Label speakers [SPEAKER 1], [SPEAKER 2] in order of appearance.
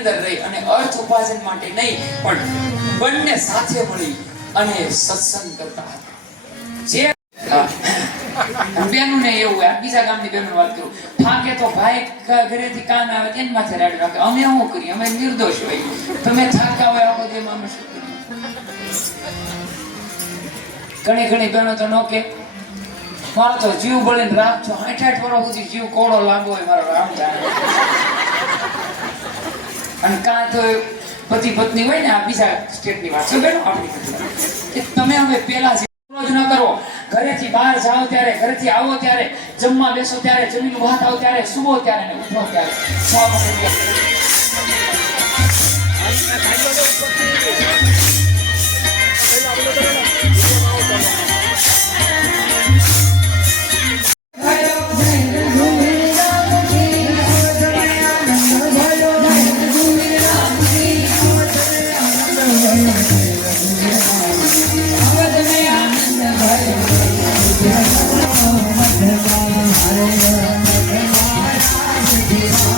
[SPEAKER 1] અંદર રહી અને અર્થ ઉપાર્જન માટે નહીં, પણ બંને સાથે મળી અને સત્સંગ કરતા જે બેનું ને એવું આ બીજા ગામની બેનું વાત કરું. ફાંકે તો ભાઈ ઘરેથી કાન આવે તેની માથે રાડ રાખે અમે શું કરીએ? અમે નિર્દોષ હોય. તમે થાકા હોય, આખો જેમ અમે શું ઘણી ઘણી બહેનો તો નો કે મારો તો જીવ બળીને રાખજો. આઠ આઠ વર્ષ સુધી જીવ કોળો લાંબો હોય, મારો રામ જાણે અને કાં તો પતિ પત્ની હોય ને, આ બીજા સ્ટેટની વાત છે, બેનો આપણી તમે હવે પેલા જ ન કરો, ઘરેથી બહાર જાઓ ત્યારે, ઘરેથી આવો ત્યારે, જમવા બેસો ત્યારે, જમીન વાત આવો ત્યારે, સુવો ત્યારે ને ઉઠો ત્યારે.
[SPEAKER 2] Yeah.